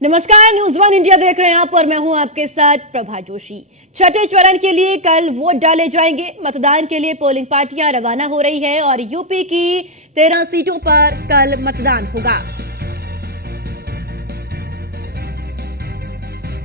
नमस्कार, news one India देख रहे हैं आप और मैं हूं आपके साथ प्रभा जोशी। छठे चरण के लिए कल वोट डाले जाएंगे। मतदान के लिए पोलिंग पार्टियां रवाना हो रही है और यूपी की 13 सीटों पर कल मतदान होगा।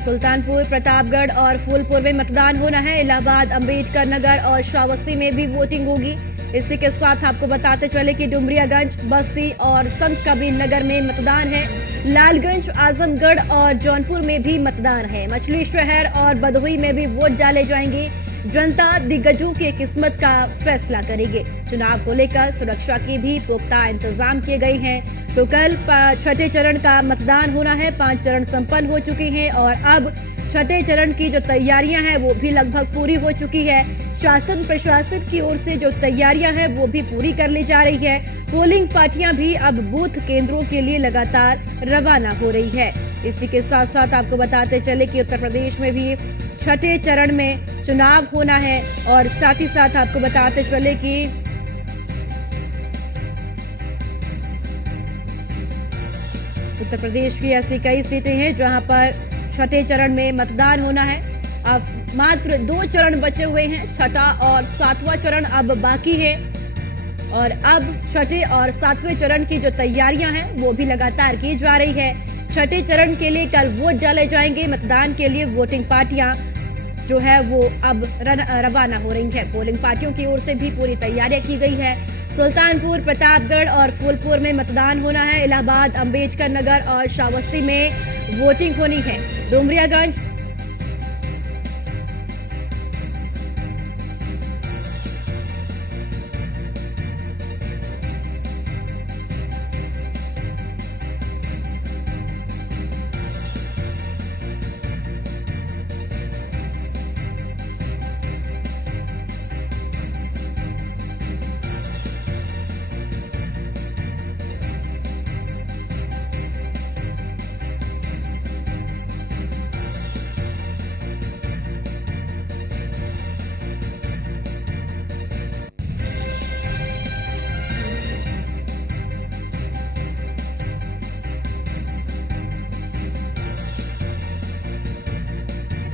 सुल्तानपुर, प्रतापगढ़ और फूलपुर में मतदान होना है। इलाहाबाद, अंबेडकर नगर और श्रावस्ती में भी वोटिंग होगी। इसी के साथ आपको बताते चले कि डुमरियागंज, बस्ती और संत कबीर नगर में मतदान है। लालगंज, आजमगढ़ और जौनपुर में भी मतदान है। मछली शहर और भदोही में भी वोट डाले जाएंगे। जनता दिग्गजों की किस्मत का फैसला करेगी। चुनाव को लेकर सुरक्षा के भी पुख्ता इंतजाम किए गए हैं। तो कल छठे चरण का मतदान होना है। 5 चरण संपन्न हो चुके हैं और अब छठे चरण की जो तैयारियां हैं वो भी लगभग पूरी हो चुकी है। शासन प्रशासन की ओर से जो तैयारियां हैं वो भी पूरी कर ली जा रही है। पोलिंग पार्टियां भी अब बूथ केंद्रों के लिए लगातार रवाना हो रही है। इसी के साथ साथ आपको बताते चले कि उत्तर प्रदेश में भी छठे चरण में चुनाव होना है और साथ ही साथ आपको बताते चले कि उत्तर प्रदेश की ऐसी कई सीटें हैं जहां पर छठे चरण में मतदान होना है। अब मात्र 2 चरण बचे हुए हैं। छठा और 7वां चरण अब बाकी है और अब छठे और 7वें चरण की जो तैयारियां हैं वो भी लगातार की जा रही है। छठे चरण के लिए कल वोट डाले जाएंगे। मतदान के लिए वोटिंग पार्टियां जो है वो अब रवाना हो रही है। पोलिंग पार्टियों की ओर से भी पूरी तैयारियां की गई है। सुल्तानपुर, प्रतापगढ़ और फूलपुर में मतदान होना है। इलाहाबाद, अंबेडकर नगर और श्रावस्ती में वोटिंग होनी है। डुमरियागंज,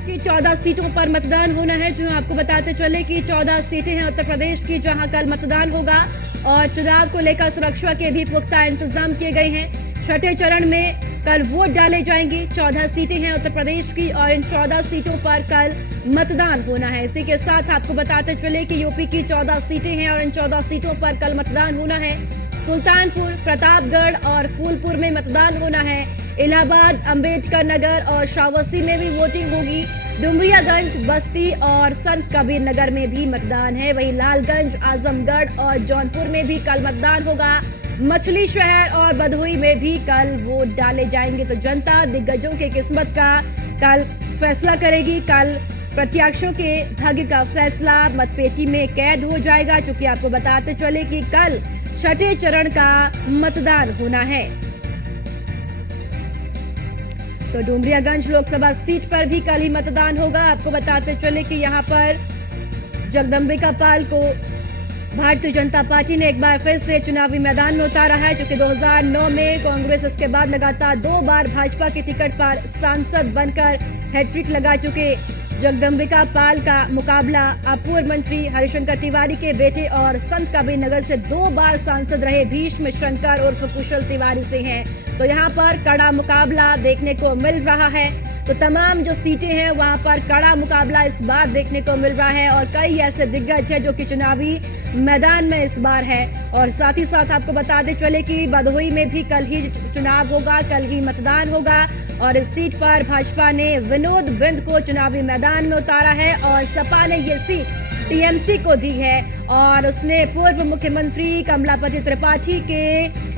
की 14 सीटों पर मतदान होना है। जो आपको बताते चले कि 14 सीटें हैं उत्तर प्रदेश की जहां कल मतदान होगा और चुनाव को लेकर सुरक्षा के भी पुख्ता इंतजाम किए गए हैं। छठे चरण में कल वोट डाले जाएंगे। 14 सीटें हैं उत्तर प्रदेश की और इन 14 सीटों पर कल मतदान होना है। इसी के साथ आपको बताते चले कि यूपी की 14 सीटें हैं और इन 14 सीटों पर कल मतदान होना है। सुल्तानपुर, प्रतापगढ़ और फूलपुर में मतदान होना है। इलाहाबाद, अंबेडकर नगर और श्रावस्ती में भी वोटिंग होगी। डुमरियागंज, बस्ती और संत कबीर नगर में भी मतदान है। वहीं लालगंज, आजमगढ़ और जौनपुर में भी कल मतदान होगा। मछली शहर और भदोही में भी कल वोट डाले जाएंगे। तो जनता दिग्गजों की किस्मत का कल फैसला करेगी। कल प्रत्याशियों के भाग्य का फैसला मतपेटी में कैद हो जाएगा। चूंकि आपको बताते चले कि कल छठे चरण का मतदान होना है। तो डुमरियागंज लोकसभा सीट पर भी कल ही मतदान होगा। आपको बताते चले कि यहां पर जगदंबिका पाल को भारतीय जनता पार्टी ने एक बार फिर से चुनावी मैदान में उतारा है। चूंकि 2009 में कांग्रेस इसके बाद लगातार 2 बार भाजपा के टिकट पर सांसद बनकर हैट्रिक लगा चुके जगदंबिका पाल का मुकाबला अपूर्व मंत्री हरिशंकर तिवारी के बेटे और संत कबीर नगर से 2 बार सांसद रहे भीष्म शंकर उर्फ कुशल तिवारी से है। तो यहाँ पर कड़ा मुकाबला देखने को मिल रहा है। तो तमाम जो सीटें हैं वहां पर कड़ा मुकाबला इस बार देखने को मिल रहा है और कई ऐसे दिग्गज हैं जो कि चुनावी मैदान में इस बार है। और साथ ही साथ आपको बताते चले कि भदोही में भी कल ही चुनाव होगा, कल ही मतदान होगा और इस सीट पर भाजपा ने विनोद बिंद को चुनावी मैदान में उतारा है और सपा ने ये सीट टीएमसी को दी है और उसने पूर्व मुख्यमंत्री कमलापति त्रिपाठी के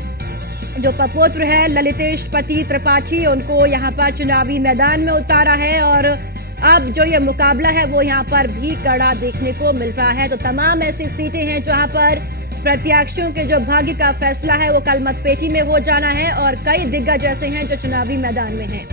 जो पपुत्र है ललितेश पति त्रिपाठी, उनको यहाँ पर चुनावी मैदान में उतारा है और अब जो ये मुकाबला है वो यहाँ पर भी कड़ा देखने को मिल रहा है। तो तमाम ऐसी सीटें हैं जहाँ पर प्रत्याशियों के जो भाग्य का फैसला है वो कल मतपेटी में हो जाना है और कई दिग्गज ऐसे हैं जो चुनावी मैदान में हैं।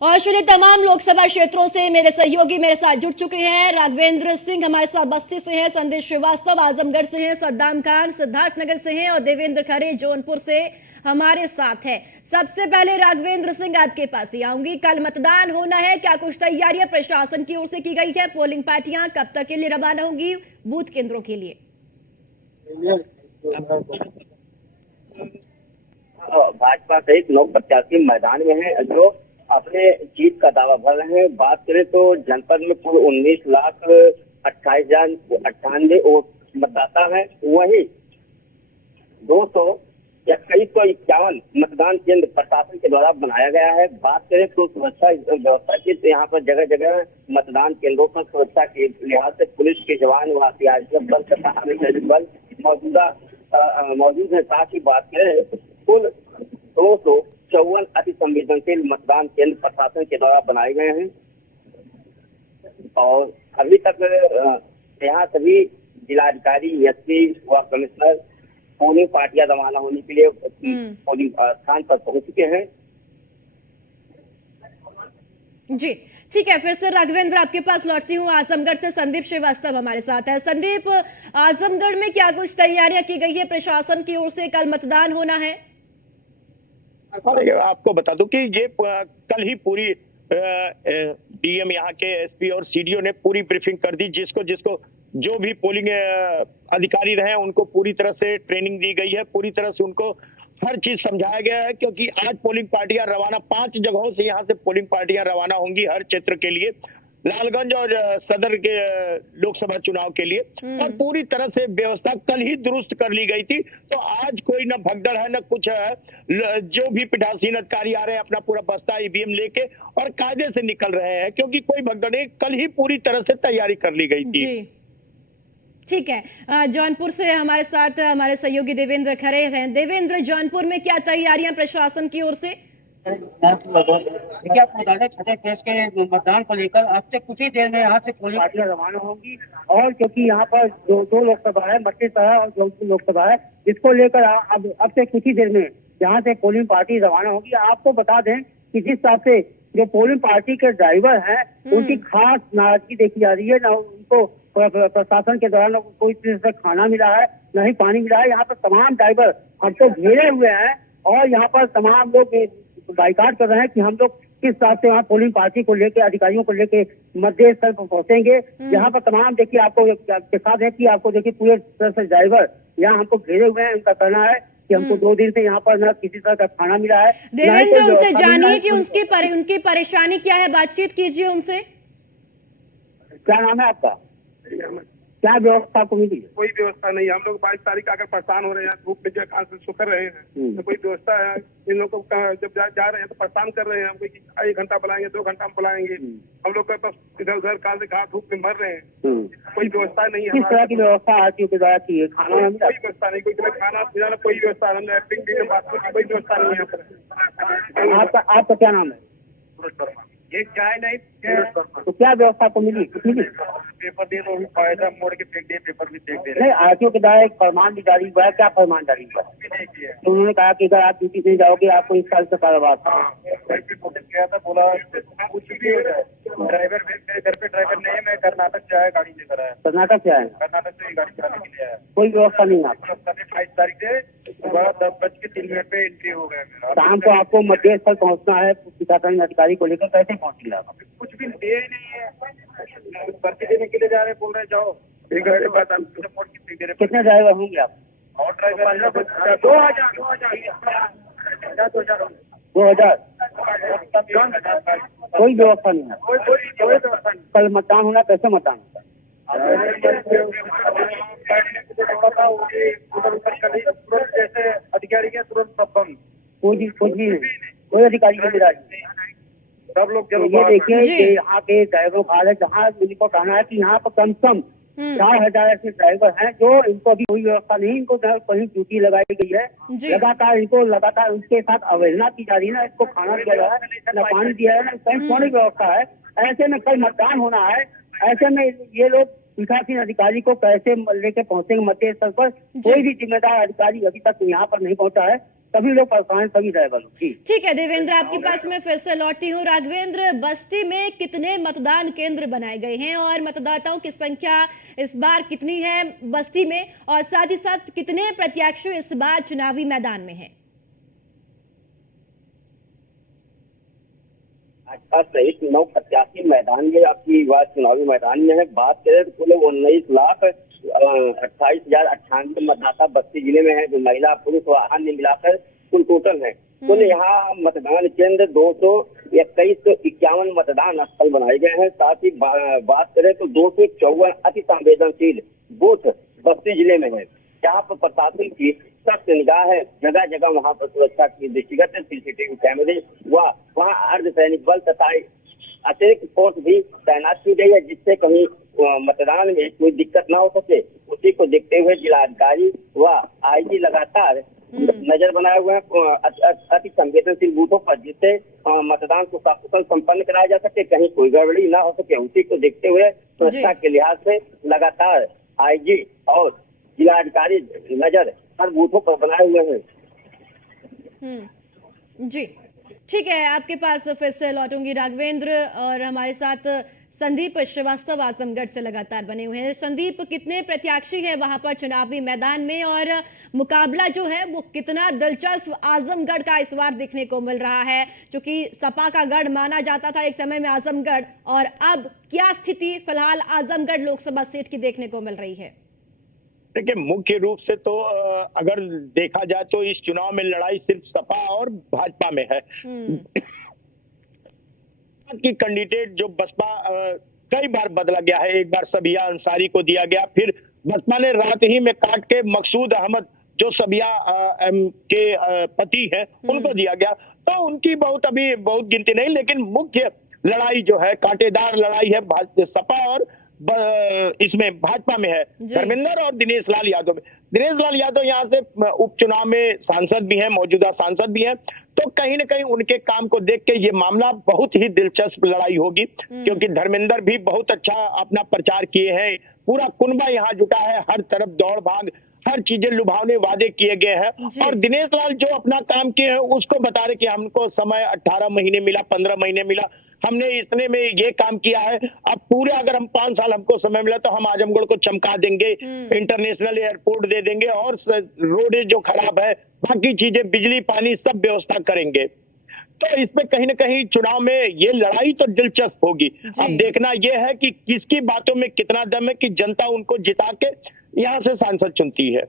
और चलिए तमाम लोकसभा क्षेत्रों से मेरे सहयोगी मेरे साथ जुड़ चुके हैं। राघवेंद्र सिंह हमारे साथ बस्ती से हैं, संदेश श्रीवास्तव आजमगढ़ से हैं, सद्दाम खान सिद्धार्थनगर से हैं और देवेंद्र खरे जौनपुर से हमारे साथ है। सबसे पहले राघवेंद्र सिंह आपके पास ही आऊंगी। कल मतदान होना है, क्या कुछ तैयारियां प्रशासन की ओर से की गई है? पोलिंग पार्टियां कब तक के लिए रवाना होंगी बूथ केंद्रों के लिए? भाजपा सहित 9 प्रत्याशी मैदान में हैं जो अपने जीत का दावा भर रहे हैं। बात करें तो जनपद में कुल 19,28,098 मतदाता है। वहीं 221,51 मतदान केंद्र प्रशासन के द्वारा बनाया गया है। बात करें तो सुरक्षा व्यवस्था की, तो यहाँ पर जगह जगह मतदान केंद्रों पर सुरक्षा के लिहाज से पुलिस के जवान व सीआरपीएफ बल तथा अर्धसैनिक बल मौजूद है। साथ ही बात करें कुल 254 अति संवेदनशील मतदान केंद्र प्रशासन के द्वारा बनाए गए हैं और अभी तक यहाँ सभी जिलाधिकारी, एसपी व कमिश्नर पोलिंग पार्टियां रवाना होने के लिए पोलिंग स्थान पर पहुंच चुके हैं। जी ठीक है, फिर से राघवेंद्र आपके पास लौटती हूँ। आजमगढ़ से संदीप श्रीवास्तव हमारे साथ है। संदीप, आजमगढ़ में क्या कुछ तैयारियां की गई है प्रशासन की ओर से? कल मतदान होना है। आपको बता दूं कि ये कल ही पूरी डीएम यहाँ के एसपी और सीडीओ ने पूरी ब्रीफिंग कर दी। जिसको जो भी पोलिंग अधिकारी रहे उनको पूरी तरह से ट्रेनिंग दी गई है, पूरी तरह से उनको हर चीज समझाया गया है। क्योंकि आज पोलिंग पार्टियां रवाना 5 जगहों से यहाँ से पोलिंग पार्टियां रवाना होंगी हर क्षेत्र के लिए, लालगंज और सदर के लोकसभा चुनाव के लिए। और पूरी तरह से व्यवस्था कल ही दुरुस्त कर ली गई थी। तो आज कोई न भगदड़ है न कुछ है। जो भी पीठासीन अधिकारी आ रहे हैं अपना पूरा बस्ता ईवीएम लेके और कायदे से निकल रहे हैं, क्योंकि कोई भगदड़ नहीं, कल ही पूरी तरह से तैयारी कर ली गई थी। ठीक है, जौनपुर से हमारे साथ हमारे सहयोगी देवेंद्र खरे हैं। देवेंद्र, जौनपुर में क्या तैयारियां प्रशासन की ओर से? देखिए, आपको बता दें छठे फेज के मतदान को लेकर अब से कुछ ही देर में यहाँ से पोलिंग पार्टियां रवाना होंगी। और क्योंकि यहाँ पर दो लोकसभा है, मछली और जौनपुर लोकसभा है, जिसको लेकर अब से कुछ ही देर में यहाँ से पोलिंग पार्टी रवाना होगी। आपको बता दें कि जिस हिसाब से जो पोलिंग पार्टी के ड्राइवर हैं उनकी खास नाराजगी देखी जा रही है। न उनको प्रशासन के द्वारा कोई चीज से खाना मिला है, न ही पानी मिला है। यहाँ पर तमाम ड्राइवर अब तो घेरे हुए हैं और यहाँ पर तमाम लोग बाइकाट कर रहे हैं कि हम लोग किस हिसाब से वहाँ पोलिंग पार्टी को लेकर, अधिकारियों को लेकर मध्य स्थल पर पहुंचेंगे। यहाँ पर तमाम देखिए आपको के साथ है कि आपको देखिए पूरे तरह से ड्राइवर यहाँ हमको घेरे हुए हैं। उनका कहना है कि हमको 2 दिन से यहाँ पर न किसी तरह का खाना मिला है। देवेंद्र, उनसे जानिए कि उनकी परेशानी क्या है, बातचीत कीजिए उनसे। क्या नाम है आपका? क्या व्यवस्था को मिली? कोई व्यवस्था नहीं। हम लोग 22 तारीख आकर परेशान हो रहे हैं, धूप में कहाँ से सुखर रहे हैं, तो कोई व्यवस्था है? इन लोग को जब जा रहे हैं तो परेशान कर रहे हैं हमको कि 1 घंटा बुलाएंगे, 2 घंटा में बुलाएंगे। हम लोग बस इधर उधर कहाँ से कहाँ धूप में मर रहे हैं। कोई व्यवस्था नहीं है। किस तरह की व्यवस्था आरटीओ के द्वारा की है? खाना कोई व्यवस्था नहीं, कोई खाना पीना कोई व्यवस्था नहीं, कोई व्यवस्था नहीं है। आपका क्या नाम है? ये चाय नहीं तो क्या व्यवस्था को मिली? पेपर दे दो, फायदा मोड़ के फेंक दिए, पेपर भी फेंक दे रहे। नहीं, आरटीओ के द्वारा एक फरमान भी जारी हुआ है। क्या फरमान जारी हुआ है? तो उन्होंने कहा कि अगर आप ड्यूटी नहीं जाओगे आपको 1 साल का कारावास। गया था, बोला कुछ भी हो जाए, ड्राइवर मेरे घर पे ड्राइवर नहीं है, मैं कर्नाटक से आया, गाड़ी लेकर आया। कर्नाटक से आए? कर्नाटक से गाड़ी चलाने के लिए आया। कोई व्यवस्था नहीं है? 22 तारीख से सुबह 10:03 पे एंट्री हो गया मेरा। शाम को आपको मध्य स्थल पहुँचना है, टीकाकरण अधिकारी को लेकर कैसे पहुँचेगा? कुछ भी दे ही नहीं है, पर्ची देने के लिए जा रहे, बोल रहे जाओ 1 घंटे बाद हम मोड़ के फेंक दे रहे। कितने ड्राइवर होंगे आप? और ड्राइवर 2000 कोई व्यवस्था नहीं है। कल मतदान होना, कैसे मतदान? जैसे अधिकारी के तुरंत बंद, कोई अधिकारी की निराशा। सब लोग तो ये देखिए कि यहाँ पे ड्राइवरों का हाल है, जहाँ मुझे को कहना है कि यहाँ पर कम से कम 4000 ऐसे ड्राइवर हैं जो इनको अभी कोई व्यवस्था नहीं, इनको कहीं ड्यूटी लगाई गई है। लगातार उनके साथ अवहेलना की जा रही है। ना इसको खाना दिया जा रहा है, न पानी दिया है, न कहीं सोने की व्यवस्था है। ऐसे में कल मतदान होना है, ऐसे में ये लोग पीठासीन अधिकारी को कैसे लेके पहुंचेंगे मध्य स्थल पर? कोई भी जिम्मेदार अधिकारी अभी तक यहाँ पर नहीं पहुंचा है। सभी लोग परेशान हैं, सभी ड्राइवर लोग। जी ठीक है देवेंद्र, आपके पास मैं फिर से लौटती हूँ। राघवेंद्र, बस्ती में कितने मतदान केंद्र बनाए गए हैं और मतदाताओं की संख्या इस बार कितनी है बस्ती में, और साथ ही साथ कितने प्रत्याशी इस बार चुनावी मैदान में हैं? भाजपा सहित 9 प्रत्याशी मैदान में, आपकी बात चुनावी मैदान में है। बात करें तो कुल 19,28,098 मतदाता बस्ती जिले में है, जो महिला पुरुष व अन्य मिलाकर कुल टोटल है। कुल यहाँ मतदान केंद्र 221 मतदान स्थल बनाए गए हैं। साथ ही बात करें तो 254 अति संवेदनशील बूथ बस्ती जिले में है, जहाँ पर प्रशासन की सख्त निगाह है। जगह जगह वहाँ पर सुरक्षा की दृष्टिगत सीसीटीवी कैमरे व वहाँ अर्धसैनिक बल तथा अतिरिक्त फोर्स भी तैनात की गई है, जिससे कहीं मतदान में कोई दिक्कत ना हो सके। उसी को देखते हुए जिलाधिकारी व आईजी लगातार नजर बनाए हुए हैं अति संवेदनशील बूथों पर, जिससे मतदान को सकुशल संपन्न कराया जा सके, कहीं कोई गड़बड़ी ना हो सके। उसी को देखते हुए सुरक्षा के लिहाज से लगातार आईजी और जिलाधिकारी नजर हर बूथों पर बनाए हुए हैं। जी ठीक है, आपके पास फिर से लौटूंगी राघवेंद्र, और हमारे साथ संदीप श्रीवास्तव आजमगढ़ से लगातार बने हुए हैं। संदीप, कितने प्रत्याशी हैं वहां पर चुनावी मैदान में, और मुकाबला जो है वो कितना दिलचस्प आजमगढ़ का इस बार देखने को मिल रहा है, क्योंकि सपा का गढ़ माना जाता था एक समय में आजमगढ़, और अब क्या स्थिति फिलहाल आजमगढ़ लोकसभा सीट की देखने को मिल रही है? देखिए, मुख्य रूप से तो अगर देखा जाए तो इस चुनाव में लड़ाई सिर्फ सपा और भाजपा में है। की कैंडिडेट जो बसपा कई बार बदला गया है, एक बार सबिया अंसारी को दिया गया, फिर बसपा ने रात ही में काट के मकसूद अहमद जो सबिया के पति है उनको दिया गया। तो उनकी अभी बहुत गिनती नहीं, लेकिन मुख्य लड़ाई जो है कांटेदार लड़ाई है सपा और इसमें भाजपा में है, धर्मेंद्र और दिनेश लाल यादव में। दिनेश लाल यादव यहाँ से उपचुनाव में सांसद भी हैं, मौजूदा सांसद भी हैं, तो कहीं ना कहीं उनके काम को देख के ये मामला बहुत ही दिलचस्प लड़ाई होगी, क्योंकि धर्मेंद्र भी बहुत अच्छा अपना प्रचार किए हैं, पूरा कुनबा यहाँ जुटा है, हर तरफ दौड़ भाग, हर चीजें लुभावने वादे किए गए हैं। और दिनेश लाल जो अपना काम किए हैं उसको बता रहे कि हमको समय 18 महीने मिला, 15 महीने मिला, हमने इतने में ये काम किया है, अब पूरे अगर हम 5 साल हमको समय मिला तो हम आजमगढ़ को चमका देंगे, इंटरनेशनल एयरपोर्ट दे देंगे, और रोडें जो खराब है बाकी चीजें बिजली पानी सब व्यवस्था करेंगे। तो इसमें कहीं ना कहीं चुनाव में ये लड़ाई तो दिलचस्प होगी। अब देखना यह है कि किसकी बातों में कितना दम है कि जनता उनको जिता के यहाँ से सांसद चुनती है।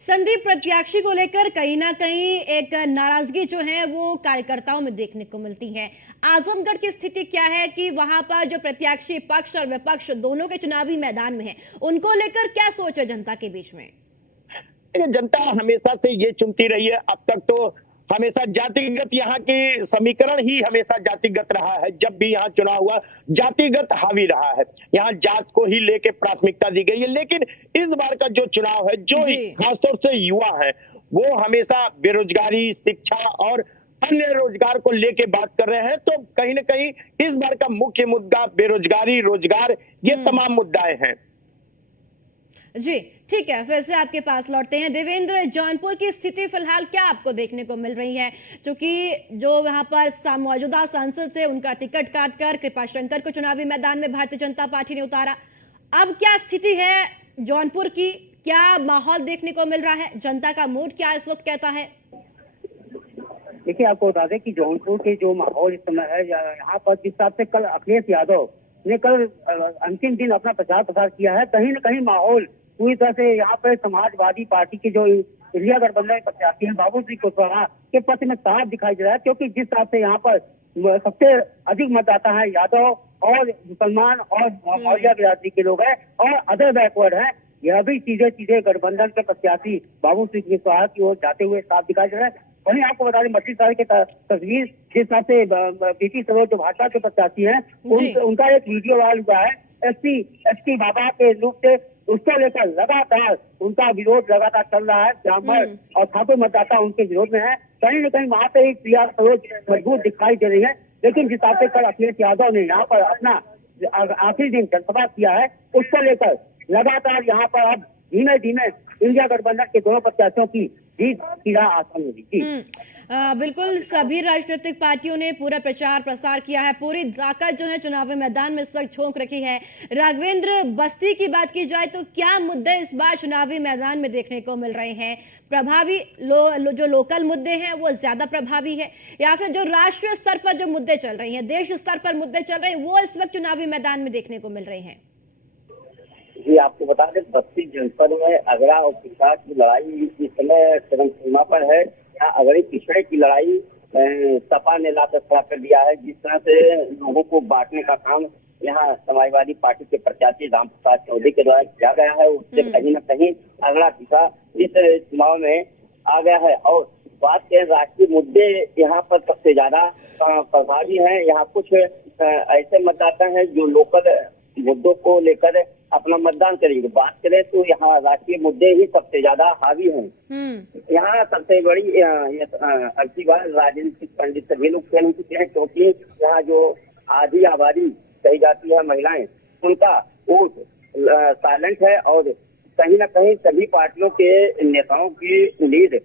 संदीप, प्रत्याशी को लेकर कहीं ना कहीं एक नाराजगी जो है वो कार्यकर्ताओं में देखने को मिलती है। आजमगढ़ की स्थिति क्या है कि वहां पर जो प्रत्याशी पक्ष और विपक्ष दोनों के चुनावी मैदान में है, उनको लेकर क्या सोच है जनता के बीच में? जनता हमेशा से ये चुनती रही है, अब तक तो हमेशा जातिगत यहाँ की समीकरण ही हमेशा जातिगत रहा है। जब भी यहाँ चुनाव हुआ जातिगत हावी रहा है, यहाँ जात को ही लेके प्राथमिकता दी गई है। लेकिन इस बार का जो चुनाव है, जो खासतौर से युवा है, वो हमेशा बेरोजगारी, शिक्षा और अन्य रोजगार को लेके बात कर रहे हैं। तो कहीं ना कहीं इस बार का मुख्य मुद्दा बेरोजगारी, रोजगार, ये तमाम मुद्दाएं हैं। जी ठीक है, फिर से आपके पास लौटते हैं। देवेंद्र, जौनपुर की स्थिति फिलहाल क्या आपको देखने को मिल रही है, क्योंकि जो वहां पर मौजूदा सांसद से उनका टिकट काटकर कृपाशंकर को चुनावी मैदान में भारतीय जनता पार्टी ने उतारा, अब क्या स्थिति है जौनपुर की, क्या माहौल देखने को मिल रहा है, जनता का मूड क्या इस वक्त कहता है? देखिए, आपको बता दें कि जौनपुर के जो माहौल इस समय है, यहाँ पर जिस हिसाब से कल अखिलेश यादव ने कल अंतिम दिन अपना प्रचार प्रसार किया है, कहीं न कहीं माहौल पूरी तरह से यहाँ पर समाजवादी पार्टी के जो इंडिया गठबंधन के प्रत्याशी हैं बाबू श्री कुशवाहा के पक्ष में साफ दिखाई दे रहा है। क्योंकि जिस हिसाब से यहाँ पर सबसे अधिक मतदाता है यादव और मुसलमान और मौर्य बिरादरी के लोग हैं और अदर बैकवर्ड है, यह भी सीधे गठबंधन के प्रत्याशी बाबू श्री कुशवाहा की ओर जाते हुए साफ दिखाई दे रहा है। वहीं आपको बता दें मछली शहर की तस्वीर, जिस हिसाब से बीटी सरोज जो भाजपा के प्रत्याशी हैं, उनका एक वीडियो वायरल हुआ है एसटी बाबा के रूप से, उसको लेकर लगातार उनका विरोध लगातार चल रहा है। ब्राह्मण और ठाकुर मतदाता उनके विरोध में है, कहीं न कहीं वहां पे एक प्रिया सरोज मजबूत दिखाई दे रही है। लेकिन जिस हिसाब से कल अखिलेश यादव ने यहाँ पर अपना आखिरी दिन जनसभा किया है, उसको लेकर लगातार यहाँ पर अब धीमे धीमे इंडिया गठबंधन के दोनों प्रत्याशियों की जीत की राह आसान होगी। जी बिल्कुल, सभी राजनीतिक पार्टियों ने पूरा प्रचार प्रसार किया है, पूरी ताकत जो है चुनावी मैदान में इस वक्त झोंक रखी है। राघवेंद्र, बस्ती की बात की जाए तो क्या मुद्दे इस बार चुनावी मैदान में देखने को मिल रहे हैं? प्रभावी जो लोकल मुद्दे हैं वो ज्यादा प्रभावी है, या फिर जो राष्ट्रीय स्तर पर जो मुद्दे चल रहे हैं, देश स्तर पर मुद्दे चल रहे हैं, वो इस वक्त चुनावी मैदान में देखने को मिल रहे हैं? जी, आपको बता दें, बस्ती जनपद में अगरा और पिछड़ा की लड़ाई इस समय चरम सीमा पर है। यहाँ अगड़ी पिछड़े की लड़ाई सपा ने लाकर खड़ा कर दिया है। जिस तरह से लोगों को बांटने का काम यहाँ समाजवादी पार्टी के प्रत्याशी राम प्रसाद चौधरी के द्वारा किया गया है, उससे कहीं न कहीं अगड़ा पिछड़ा इस चुनाव में आ गया है। और बात करें राष्ट्रीय मुद्दे यहाँ पर सबसे ज्यादा प्रभावी हैं। यहाँ कुछ ऐसे मतदाता हैं जो लोकल मुद्दों को लेकर अपना मतदान करेंगे। बात करें तो यहाँ राष्ट्रीय मुद्दे ही सबसे ज्यादा हावी हैं। यहाँ सबसे बड़ी अगली बार राजनीतिक पंडित सभी लोग कह चुके हैं, क्योंकि यहाँ जो आधी आबादी कही जाती है महिलाएं, उनका वोट साइलेंट है और कहीं न कहीं सभी पार्टियों के नेताओं की लीड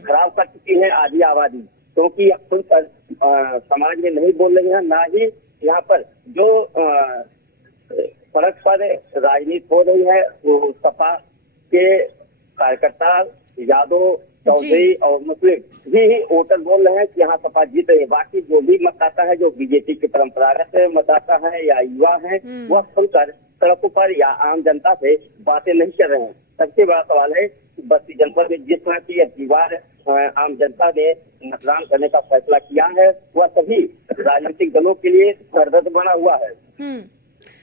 खराब कर चुकी है आधी आबादी, क्योंकि खुलकर समाज में नहीं बोल रही है, ना ही यहाँ पर जो सड़क पर राजनीति हो रही है वो सपा के कार्यकर्ता यादव, चौधरी और मुस्लिम ही वोटर बोल रहे हैं कि यहाँ सपा जीत रही है। बाकी जो भी मतदाता है, जो बीजेपी के परंपरागत मतदाता है या युवा है, वह खुलकर सड़कों पर या आम जनता से बातें नहीं कर रहे हैं। सबसे बड़ा सवाल है कि बस्ती जनपद में जिस तरह की अब बार आम जनता ने मतदान करने का फैसला किया है, वह सभी राजनीतिक दलों के लिए सरदर्द बना हुआ है।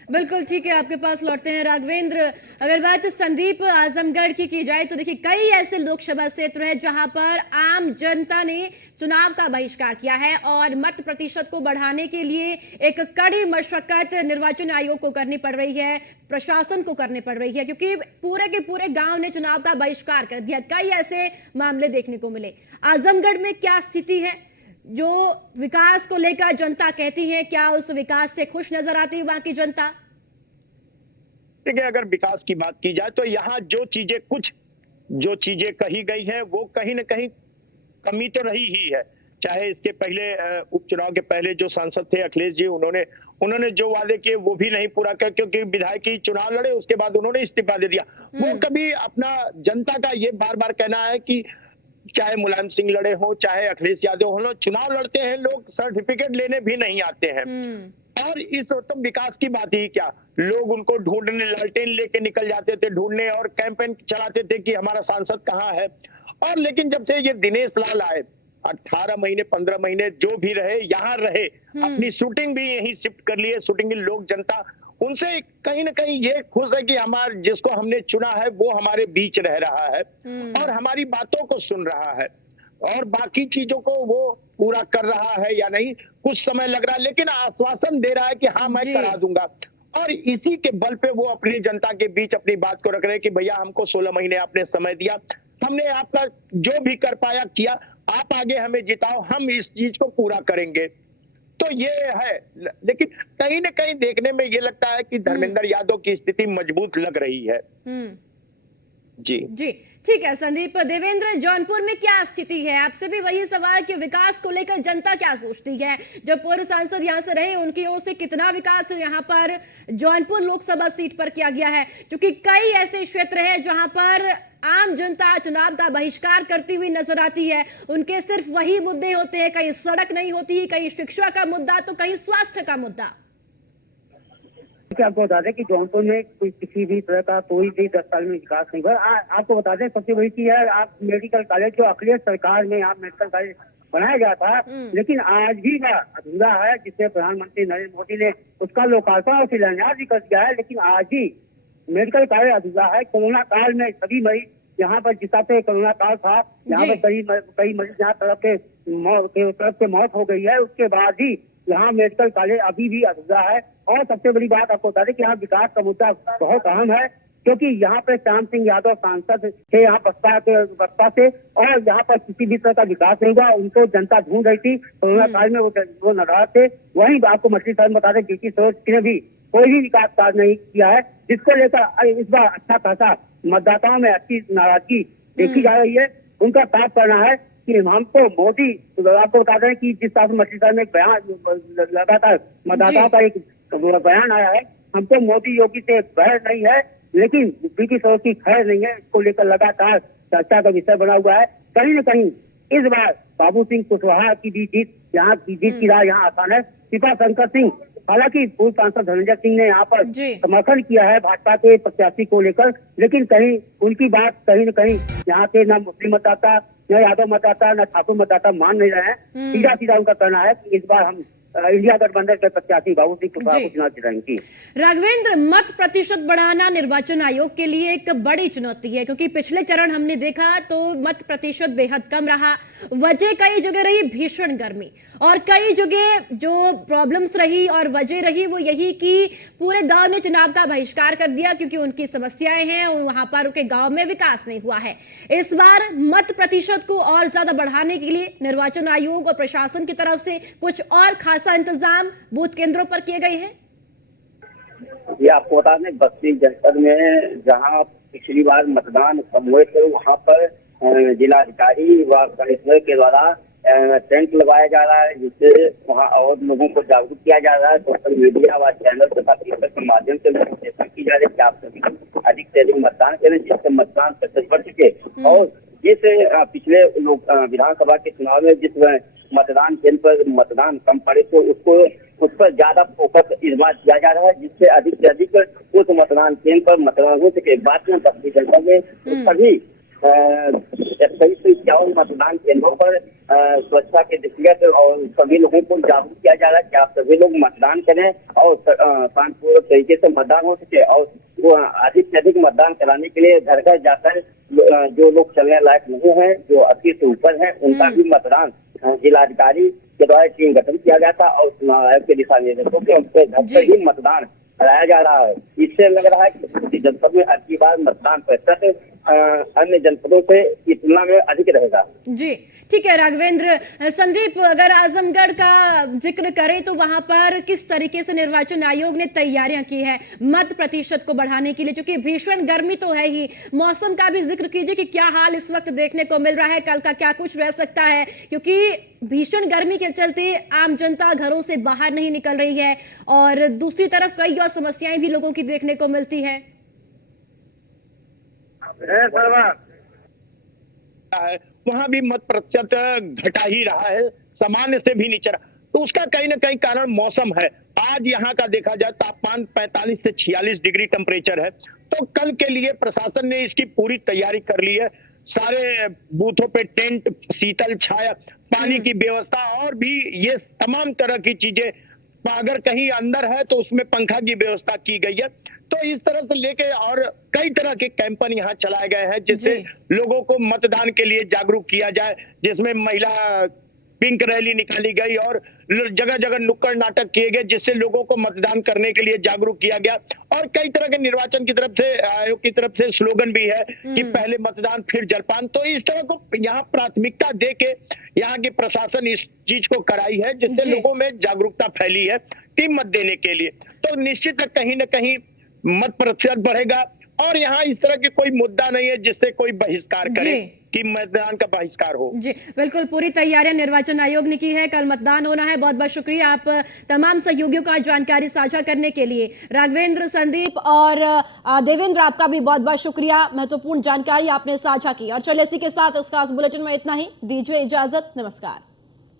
बिल्कुल ठीक है, आपके पास लौटते हैं राघवेंद्र। अगर बात संदीप आजमगढ़ की जाए तो देखिए, कई ऐसे लोकसभा क्षेत्र हैं जहां पर आम जनता ने चुनाव का बहिष्कार किया है और मत प्रतिशत को बढ़ाने के लिए एक कड़ी मशक्कत निर्वाचन आयोग को करनी पड़ रही है, प्रशासन को करनी पड़ रही है, क्योंकि पूरे के पूरे गांव ने चुनाव का बहिष्कार कर दिया। कई ऐसे मामले देखने को मिले। आजमगढ़ में क्या स्थिति है? जो विकास को लेकर जनता कहती है, क्या उस विकास से खुश नजर आती है वहां की जनता? देखिए, अगर विकास की बात की जाए तो यहाँ जो चीजें कही गई हैं वो कहीं न कहीं कमी तो रही ही है। चाहे इसके पहले उपचुनाव के पहले जो सांसद थे अखिलेश जी, उन्होंने जो वादे किए वो भी नहीं पूरा किया, क्योंकि विधायकी चुनाव लड़े, उसके बाद उन्होंने इस्तीफा दे दिया। वो कभी अपना जनता का ये बार बार कहना है कि चाहे मुलायम सिंह लड़े हो, चाहे अखिलेश यादव हो, चुनाव लड़ते हैं लोग, सर्टिफिकेट लेने भी नहीं आते हैं। और इस तो विकास की बात ही क्या, लोग उनको ढूंढने, लालटेन लेके निकल जाते थे ढूंढने और कैंपेन चलाते थे कि हमारा सांसद कहाँ है। और लेकिन जब से ये दिनेश लाल आए, 18 महीने 15 महीने जो भी रहे, यहाँ रहे, अपनी शूटिंग भी यहीं शिफ्ट कर लिए। शूटिंग की लोग जनता उनसे कहीं ना कहीं ये खुश है कि हमारे जिसको हमने चुना है वो हमारे बीच रह रहा है और हमारी बातों को सुन रहा है, और बाकी चीजों को वो पूरा कर रहा है या नहीं कुछ समय लग रहा है, लेकिन आश्वासन दे रहा है कि हाँ मैं करा दूंगा। और इसी के बल पे वो अपनी जनता के बीच अपनी बात को रख रहे हैं कि भैया हमको 16 महीने आपने समय दिया, हमने आपका जो भी कर पाया किया, आप आगे हमें जिताओ, हम इस चीज को पूरा करेंगे। तो ये है, लेकिन कहीं न कहीं देखने में ये लगता है कि धर्मेंद्र यादव की स्थिति मजबूत लग रही है। जी ठीक है संदीप। देवेंद्र, जौनपुर में क्या स्थिति है? आपसे भी वही सवाल कि विकास को लेकर जनता क्या सोचती है? जो पूर्व सांसद यहाँ से रहे, उनकी ओर से कितना विकास यहाँ पर जौनपुर लोकसभा सीट पर किया गया है? क्योंकि कई ऐसे क्षेत्र हैं जहां पर आम जनता चुनाव का बहिष्कार करती हुई नजर आती है। उनके सिर्फ वही मुद्दे होते हैं, कहीं सड़क नहीं होती, कहीं शिक्षा का मुद्दा तो कहीं स्वास्थ्य का मुद्दा। आपको बता दें कि जौनपुर में कोई किसी भी तरह का कोई भी 10 साल में विकास नहीं हुआ। आपको बता दें सबसे बड़ी चीज है, आप मेडिकल कॉलेज जो अखिलेश सरकार में आप मेडिकल कॉलेज बनाया गया था, लेकिन आज भी वह अधूरा है, जिससे प्रधानमंत्री नरेंद्र मोदी ने उसका लोकार्पण और शिलान्यास भी कर दिया है, लेकिन आज भी मेडिकल कॉलेज अधूरा है। कोरोना काल में सभी मरीज यहाँ पर, जिस पे कोरोना काल था, यहाँ पर कई मरीज यहाँ तरफ से मौत हो गई है, उसके बाद भी यहाँ मेडिकल कॉलेज अभी भी अधूरा है। और सबसे बड़ी बात आपको बता दें कि यहाँ विकास का मुद्दा बहुत अहम है, क्योंकि यहाँ पर श्याम सिंह यादव सांसद थे यहाँ बसपा से, और यहाँ पर किसी भी तरह का विकास नहीं हुआ। उनको जनता ढूंढ रही थी, कोरोना काल में वो नाराज थे। वहीं आपको मछली शहर बता दें, डीसी सरोज ने भी कोई भी विकास कार्य नहीं किया है, जिसको लेकर इस बार अच्छा खासा मतदाताओं में अच्छी नाराजगी देखी जा रही है। उनका साफ कहना है कि हमको मोदी, आपको बता दें कि जिस तरह से मछली शहर में एक बयान लगातार मतदाताओं का एक बयान आया है, हमको मोदी योगी से बैर नहीं है, लेकिन बीपी सरोज की खैर नहीं है, इसको लेकर लगातार चर्चा का विषय बना हुआ है। कहीं न कहीं इस बार बाबू सिंह कुशवाहा की भी जीत, यहाँ की जीत की राह यहाँ आसान है। शिपा शंकर सिंह, हालांकि पूर्व सांसद धनंजय सिंह ने यहाँ पर समर्थन किया है भाजपा के प्रत्याशी को लेकर, लेकिन कहीं उनकी बात कहीं न कहीं यहाँ के न मुस्लिम मतदाता, न यादव मतदाता, न ठाकुर मतदाता मान नहीं रहे हैं। सीधा सीधा उनका कहना है कि इस बार हम इंडिया गठबंधन के प्रत्याशी बाबू सिंह कुशवाहा को चुनाव जिताएंगे। राघवेंद्र, मत प्रतिशत बढ़ाना निर्वाचन आयोग के लिए एक बड़ी चुनौती है, क्योंकि पिछले चरण हमने देखा तो मत प्रतिशत बेहद कम रहा। वजह कई जगह रही भीषण गर्मी, और कई जगह जो प्रॉब्लम्स रही और वजह रही वो यही कि पूरे गांव ने चुनाव का बहिष्कार कर दिया, क्योंकि उनकी समस्याएं हैं और वहां पर उनके गांव में विकास नहीं हुआ है। इस बार मत प्रतिशत को और ज्यादा बढ़ाने के लिए निर्वाचन आयोग और प्रशासन की तरफ से कुछ और खासा इंतजाम बूथ केंद्रों पर किए गए हैं। ये आपको बता दें, बस्ती जनपद में जहां पिछली बार मतदान कम हुए थे, वहां पर जिलाधिकारी व कमिश्नर के द्वारा टेंट लगाया जा रहा है, जिससे वहाँ और लोगों को जागरूक किया जा रहा है। सोशल मीडिया व चैनल तथा ट्विटर के माध्यम से चेष्टा की जा रही है कि आप सभी अधिक से अधिक मतदान करें, जिससे मतदान प्रतिशत बढ़ सके। और जिस पिछले लोग विधानसभा के चुनाव में जिस मतदान केंद्र पर मतदान कम पड़े तो उस पर ज्यादा फोकस इस बार किया जा रहा है, जिससे अधिक से अधिक उस मतदान केंद्र पर मतदान हो सके। बात में बस्ती जनपद में सभी 2151 मतदान केंद्रों पर स्वच्छता के दृष्टिगत और सभी लोगों को जागरूक किया जा रहा है कि आप सभी लोग मतदान करें और शांतिपूर्वक तरीके से मतदान हो सके। और वो अधिक से अधिक मतदान कराने के लिए घर घर जाकर जो लोग चलने लायक नहीं है, जो 80 से ऊपर है, उनका भी मतदान जिलाधिकारी के द्वारा टीम गठन किया गया था और चुनाव आयोग के दिशा निर्देशों के उनके घर पर ही मतदान कराया जा रहा है। इससे लग रहा है कि जनपद में अब की बार मतदान प्रतिशत अन्य जनपदों से की तुलना में अधिक रहेगा। जी ठीक है राघवेंद्र। संदीप, अगर आजमगढ़ का जिक्र करें तो वहां पर किस तरीके से निर्वाचन आयोग ने तैयारियां की है मत प्रतिशत को बढ़ाने के लिए, क्योंकि भीषण गर्मी तो है ही, मौसम का भी जिक्र कीजिए कि क्या हाल इस वक्त देखने को मिल रहा है, कल का क्या कुछ रह सकता है, क्योंकि भीषण गर्मी के चलते आम जनता घरों से बाहर नहीं निकल रही है और दूसरी तरफ कई और समस्याएं भी लोगों की देखने को मिलती है। वहां भी मत प्रतिशत घटा ही रहा है, सामान्य से भी नीचे रहा। तो उसका कहीं ना कहीं कारण मौसम है। आज यहाँ का देखा जाए तापमान 45 से 46 डिग्री टेम्परेचर है। तो कल के लिए प्रशासन ने इसकी पूरी तैयारी कर ली है। सारे बूथों पे टेंट, शीतल छाया, पानी की व्यवस्था और भी ये तमाम तरह की चीजें, अगर कहीं अंदर है तो उसमें पंखा की व्यवस्था की गई है। तो इस तरह से लेके और कई तरह के कैंपेन यहाँ चलाए गए हैं, जिससे लोगों को मतदान के लिए जागरूक किया जाए, जिसमें महिला पिंक रैली निकाली गई और जगह जगह नुक्कड़ नाटक किए गए, जिससे लोगों को मतदान करने के लिए जागरूक किया गया। और कई तरह के निर्वाचन की तरफ से, आयोग की तरफ से स्लोगन भी है कि पहले मतदान फिर जलपान। तो इस तरह को यहाँ प्राथमिकता दे के यहाँ की प्रशासन इस चीज को कराई है, जिससे लोगों में जागरूकता फैली है टीम मत देने के लिए। तो निश्चित कहीं न कहीं मत प्रतिशत बढ़ेगा। और यहाँ इस तरह के कोई मुद्दा नहीं है जिससे कोई बहिष्कार करे कि मतदान का बहिष्कार हो। जी बिल्कुल, पूरी तैयारियां निर्वाचन आयोग ने की है, कल मतदान होना है। बहुत बहुत शुक्रिया आप तमाम सहयोगियों का जानकारी साझा करने के लिए। राघवेंद्र, संदीप और देवेंद्र, आपका भी बहुत बहुत शुक्रिया, महत्वपूर्ण जानकारी आपने साझा की। और चलिए इसी के साथ इस खास बुलेटिन में इतना ही, दीजिए इजाजत, नमस्कार।